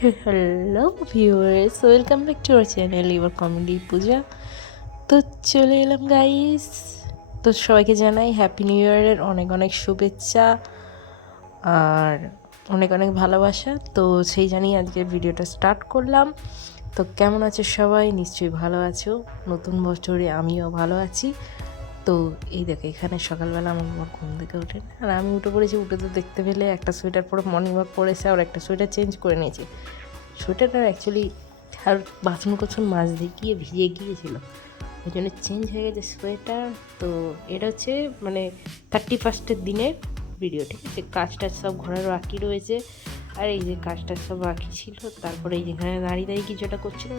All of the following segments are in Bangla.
Hello viewers, welcome back to our channel your comedy Puja. তো চলে এলাম গাইস। তো সবাইকে জানাই হ্যাপি নিউ ইয়ারের অনেক অনেক শুভেচ্ছা আর অনেক অনেক ভালোবাসা। তো সেই জানিয়ে আজকের ভিডিওটা স্টার্ট করলাম। তো কেমন আছো সবাই? নিশ্চয়ই ভালো আছো। নতুন বছরে আমিও ভালো আছি। তো এই দেখো, এখানে সকালবেলা আমার বাবা ঘুম থেকে ওঠেন আর আমি উঠে পড়েছি। উঠে তো দেখতে পেলে একটা সোয়েটার পরে মর্নিং ওয়াক করেছে আর একটা সোয়েটার চেঞ্জ করে নিয়েছে। সোয়েটারটা অ্যাকচুয়ালি আর বাথরুম কোসন মাছ দিয়ে গিয়ে ভিজে গিয়েছিলো, ওই জন্য চেঞ্জ হয়ে গেছে সোয়েটার। তো এটা হচ্ছে মানে 31st দিনের ভিডিও, ঠিক আছে। কাজটা সব ঘরের বাকি রয়েছে আর এই যে কাজটা সব বাকি ছিল। তারপরে এই যেখানে দাঁড়িয়ে দাঁড়িয়ে কিছুটা করছিল,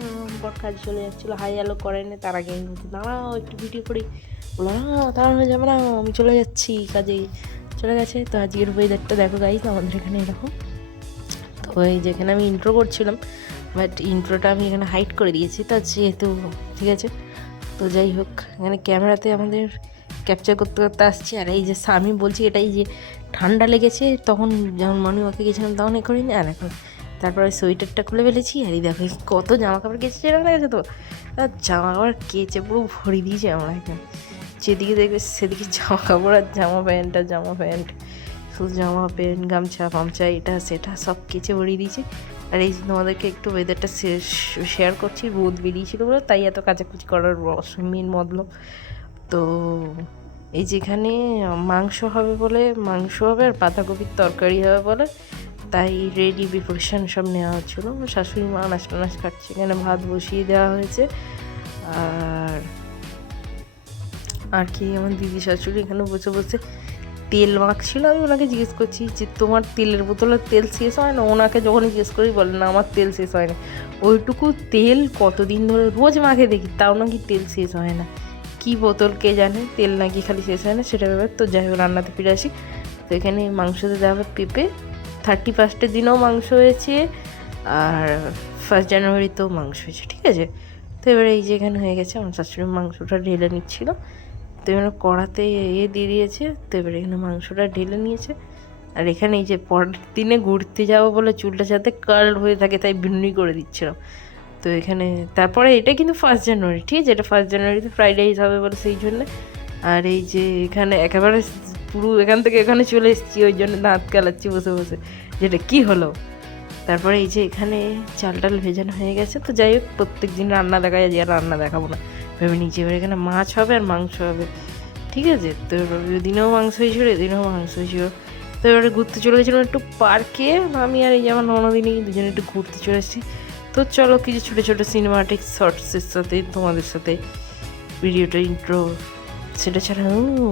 বট কাজ চলে যাচ্ছিলো, হাই আলো করেনি। তার আগে আমি বলছি দাঁড়াও একটু ভিডিও করি, বলো না দাঁড়ানো যাবে না, আমি চলে যাচ্ছি কাজে। চলে গেছে। তো আজকের ওয়েদারটা দেখো গাইস, আমাদের এখানে এরকম। তো এই যেখানে আমি ইন্ট্রো করছিলাম, বাট ইন্ট্রোটা আমি এখানে হাইড করে দিয়েছি, তো যেহেতু ঠিক আছে। তো যাই হোক, এখানে ক্যামেরাতে আমাদের ক্যাপচার করতে করতে আসছি। আর এই যে আমি বলছি এটাই যে ঠান্ডা লেগেছে, তখন যেমন মর্নিং ওয়াকে গেছিলাম তখন এ করিনি। আর এখন তারপরে সোয়েটারটা খুলে ফেলেছি। আর এই দেখো কত জামা কাপড় কেচেছে, এরকম লেগেছে। তো আর জামা কাপড় কেচে পুরো ভরে দিয়েছে আমরা এখানে। যেদিকে দেখবে সেদিকে জামা কাপড় আর জামা প্যান্ট আর জামা প্যান্ট, শুধু জামা প্যান্ট গামছা ফামছা এটা সেটা সব কেচে ভরিয়ে দিয়েছে। আর এই তোমাদেরকে একটু ওয়েদারটা শেয়ার করছি। রোদ বেরিয়েছিল বলে তাই এত কাচাকুচি করার মেন মতলব। তো এই যেখানে মাংস হবে বলে, মাংস হবে আর বাঁধাকপির তরকারি হবে বলে, তাই রেডি প্রিপারেশান সব নেওয়া হচ্ছিলো। শাশুড়ি মা আনাজ টানাজ কাটছে, এখানে ভাত বসিয়ে দেওয়া হয়েছে। আর আর কি আমার দিদি শাশুড়ি এখানে বসে বসে তেল মাখছিল। আমি ওনাকে জিজ্ঞেস করছি যে তোমার তেলের বোতলের তেল শেষ হয় না? ওনাকে যখনই জিজ্ঞেস করি বলে না আমার তেল শেষ হয় না। ওইটুকু তেল কতদিন ধরে রোজ মাখে দেখি, তাও নাকি তেল শেষ হয় না। কি বোতল কে জানে, তেল নাকি খালি শেষ হয় না সেটা ব্যাপার। তো যাই হোক, রান্নাতে ফিরে আসি। তো এখানে মাংসতে দেওয়া হবে পেঁপে। 31st দিনেও মাংস হয়েছে আর 1 জানুয়ারিতেও মাংস হয়েছে, ঠিক আছে। তো এবারে এই যে এখানে হয়ে গেছে, আমার শাশুড়ি মাংসটা ঢেলে নিচ্ছিল। তো এখানে কড়াতে দিয়ে দিয়েছে। তো এবারে এখানে মাংসটা ঢেলে নিয়েছে। আর এখানে এই যে পরের দিনে ঘুরতে যাবো বলে চুলটা যাতে কার্ল হয়ে থাকে তাই বিনুনি করে দিচ্ছিলাম। তো এখানে তারপরে এটা কিন্তু 1 জানুয়ারি, ঠিক আছে। এটা 1 জানুয়ারিতে ফ্রাইডে হবে বলে সেই জন্যে। আর এই যে এখানে একেবারে পুরো এখান থেকে এখানে চলে এসেছি, ওই জন্য দাঁত কালাচ্ছি বসে বসে, যেটা কি হলো। তারপরে এই যে এখানে চাল টাল ভেজানো হয়ে গেছে। তো যাই হোক, প্রত্যেক দিন রান্না দেখা যায়, আর রান্না দেখাবো না ভেবে নিচে। এবার এখানে মাছ হবে আর মাংস হবে, ঠিক আছে। তো দিনেও মাংস হয়েছিল, এদিনেও মাংস হয়েছিল। তো এবারে ঘুরতে চলে গেছিলাম একটু পার্কে। আমি আর এই যে আমার ননদিনী দুজনে একটু ঘুরতে চলে এসেছি। তো চলো কিছু ছোটো ছোটো সিনেমাটিক শর্টসের সাথে তোমাদের সাথে ভিডিওটা ইন্ট্রো সেটা ছাড়া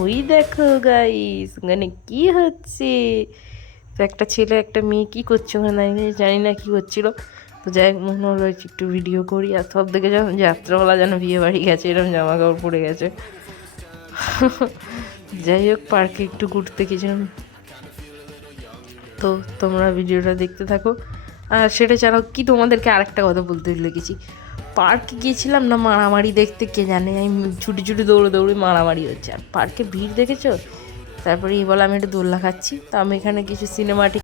ওই দেখো গাইস ওখানে কী হচ্ছে। তো একটা ছেলে একটা মেয়ে কী করছে ওখানে জানি না কী হচ্ছিলো। তো যাই হোক, মনে হলো একটু ভিডিও করি। আর সব দেখে যখন যাত্রাবেলা যেন বিয়ে বাড়ি গেছে এরকম জামা কাপড় পরে গেছে। যাই হোক, পার্কে একটু ঘুরতে গেছিলাম। তো তোমরা ভিডিওটা দেখতে থাকো। আর সেটা ছাড়াও কি তোমাদেরকে আরেকটা কথা বলতে লেগেছি, পার্কে গিয়েছিলাম না মারামারি দেখতে, কে জানে আমি ছুটি ছুটি দৌড়ে দৌড়ে মারামারি হচ্ছে। আর পার্কে ভিড় দেখেছো। তারপরে এই বলে আমি একটু দোলনা খাচ্ছি। তো আমি এখানে কিছু সিনেমাটিক